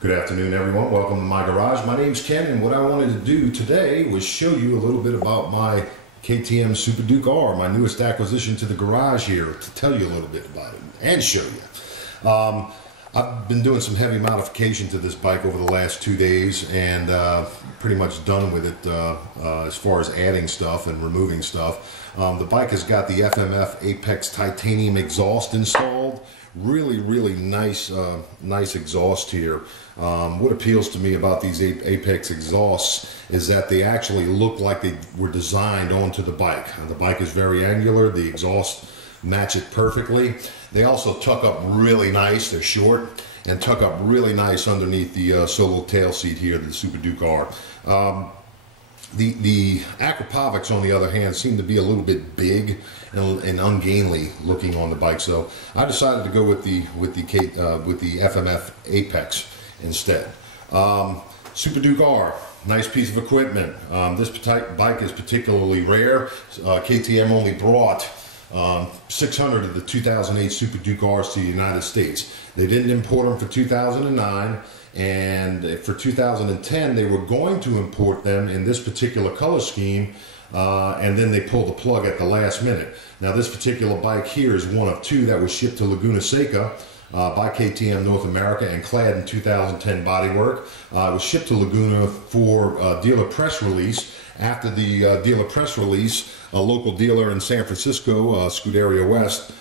Good afternoon, everyone. Welcome to my garage. My name's Ken, and what I wanted to do today was show you a little bit about my KTM Superduke R, my newest acquisition to the garage here, to tell you a little bit about it and show you. I've been doing some heavy modification to this bike over the last 2 days, and pretty much done with it as far as adding stuff and removing stuff. The bike has got the FMF Apex titanium exhaust installed. Really nice nice exhaust here. What appeals to me about these Apex exhausts is that they actually look like they were designed onto the bike. The bike is very angular. The exhaust match it perfectly. They also tuck up really nice. They're short and tuck up really nice underneath the solo tail seat here, the Superduke R. The Aquapovics, on the other hand, seem to be a little bit big and ungainly looking on the bike, so I decided to go with the FMF Apex instead. Superduke R, nice piece of equipment. This bike is particularly rare. KTM only brought 600 of the 2008 Superduke Rs to the United States. They didn't import them for 2009. And for 2010 they were going to import them in this particular color scheme, and then they pulled the plug at the last minute. Now this particular bike here is one of two that was shipped to Laguna Seca by KTM North America and clad in 2010 bodywork. It was shipped to Laguna for dealer press release. After the dealer press release, a local dealer in San Francisco, Scuderia West,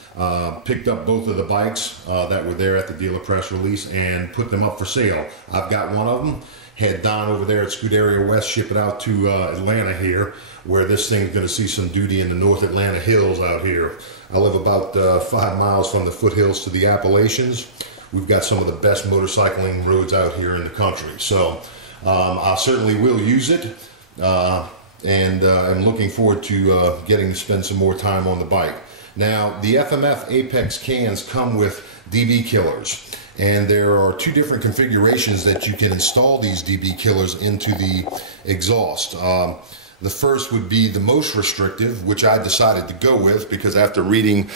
picked up both of the bikes that were there at the dealer press release and put them up for sale. I've got one of them. Had Don over there at Scuderia West ship it out to Atlanta here, where this thing's going to see some duty in the North Atlanta hills out here. I live about 5 miles from the foothills to the Appalachians. We've got some of the best motorcycling roads out here in the country. So I certainly will use it. And I'm looking forward to getting to spend some more time on the bike. Now, the FMF Apex cans come with DB killers, and there are two different configurations that you can install these DB killers into the exhaust. The first would be the most restrictive, which I decided to go with because after reading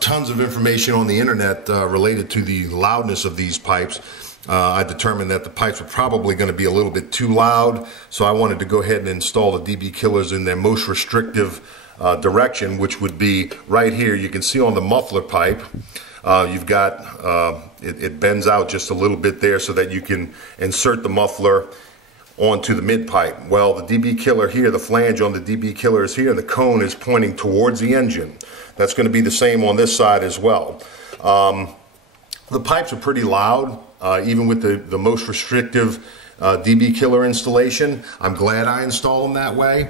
tons of information on the internet related to the loudness of these pipes, I determined that the pipes were probably going to be a little bit too loud, so I wanted to go ahead and install the DB killers in their most restrictive direction, which would be right here. You can see on the muffler pipe, you've got, it bends out just a little bit there so that you can insert the muffler onto the mid pipe. Well, the DB killer here, the flange on the DB killer is here, and the cone is pointing towards the engine. That's going to be the same on this side as well. The pipes are pretty loud, even with the most restrictive DB killer installation. I'm glad I installed them that way.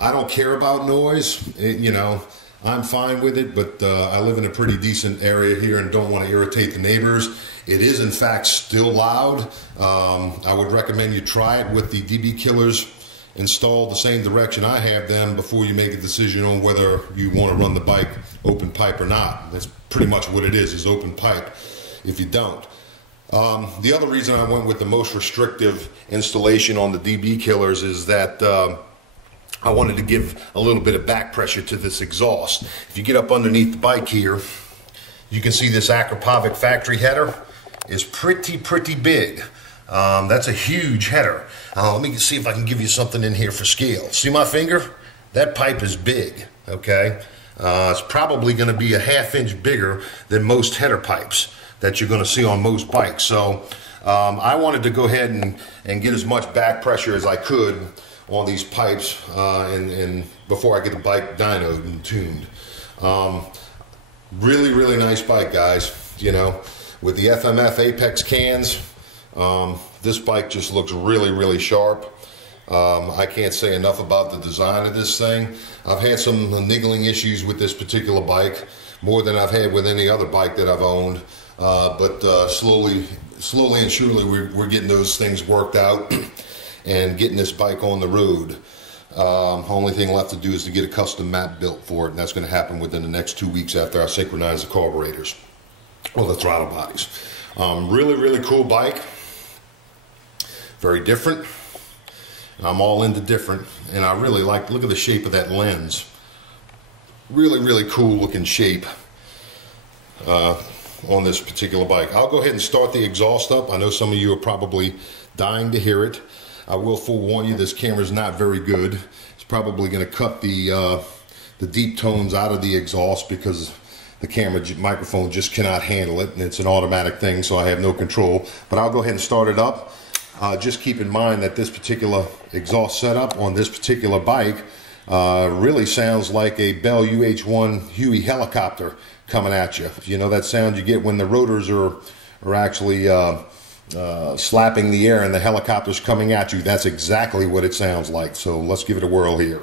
I don't care about noise, you know, I'm fine with it, but I live in a pretty decent area here and don't want to irritate the neighbors. It is in fact still loud. I would recommend you try it with the DB killers installed the same direction I have them before you make a decision on whether you want to run the bike open pipe or not. That's pretty much what it is open pipe if you don't. The other reason I went with the most restrictive installation on the DB killers is that I wanted to give a little bit of back pressure to this exhaust. If you get up underneath the bike here, you can see this Aquapovic factory header is pretty big. That's a huge header. Let me see if I can give you something in here for scale. See my finger? That pipe is big, okay? It's probably going to be a ½ inch bigger than most header pipes that you're going to see on most bikes. So I wanted to go ahead and get as much back pressure as I could on these pipes and before I get the bike dynoed and tuned. Really nice bike, guys. You know, with the FMF Apex cans, this bike just looks really sharp. I can't say enough about the design of this thing. I've had some niggling issues with this particular bike, more than I've had with any other bike that I've owned. But slowly and surely we're getting those things worked out and getting this bike on the road. Only thing left to do is to get a custom mat built for it, and that's going to happen within the next 2 weeks after I synchronize the carburetors or the throttle bodies. Really cool bike. Very different. I'm all into different, and I really like, look at the shape of that lens. Really cool looking shape. on this particular bike. I'll go ahead and start the exhaust up. I know some of you are probably dying to hear it. I will forewarn you, this camera's not very good. It's probably going to cut the deep tones out of the exhaust because the camera microphone just cannot handle it, and it's an automatic thing, so I have no control. But I'll go ahead and start it up. Just keep in mind that this particular exhaust setup on this particular bike really sounds like a Bell UH-1 Huey helicopter coming at you. You know that sound you get when the rotors are actually slapping the air and the helicopter's coming at you? That's exactly what it sounds like. So let's give it a whirl here.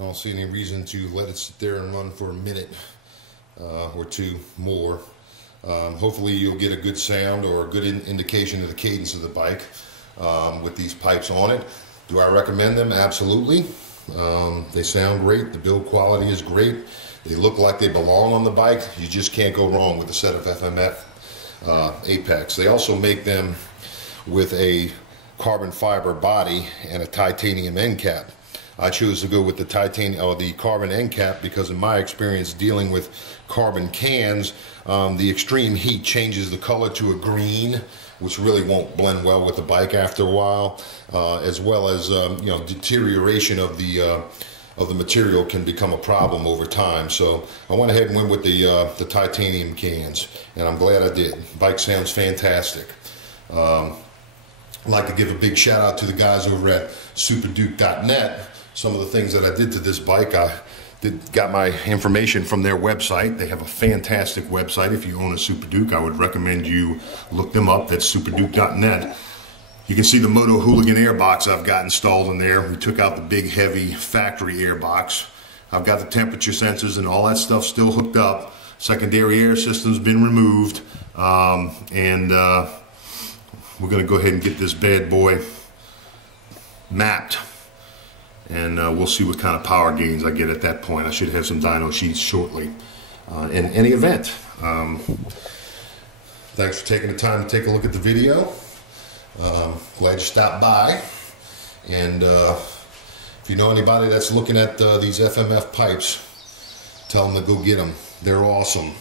I don't see any reason to let it sit there and run for a minute or two more. Hopefully you'll get a good sound or a good indication of the cadence of the bike with these pipes on it. Do I recommend them? Absolutely. They sound great. The build quality is great. They look like they belong on the bike. You just can't go wrong with a set of FMF Apex. They also make them with a carbon fiber body and a titanium end cap. I chose to go with the titanium or the carbon end cap because in my experience dealing with carbon cans, the extreme heat changes the color to a green, which really won't blend well with the bike after a while, as well as you know, deterioration of the material can become a problem over time. So I went ahead and went with the titanium cans, and I'm glad I did. Bike sounds fantastic. I'd like to give a big shout out to the guys over at Superduke.net. Some of the things that I did to this bike, got my information from their website. They have a fantastic website. If you own a Superduke, I would recommend you look them up. That's Superduke.net. You can see the Moto Hooligan airbox I've got installed in there. We took out the big, heavy factory airbox. I've got the temperature sensors and all that stuff still hooked up. Secondary air system's been removed. And we're going to go ahead and get this bad boy mapped. And we'll see what kind of power gains I get at that point. I should have some dyno sheets shortly. In any event, thanks for taking the time to take a look at the video. Glad you stopped by. And if you know anybody that's looking at these FMF pipes, tell them to go get them. They're awesome.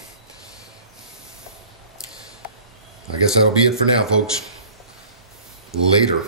I guess that'll be it for now, folks. Later.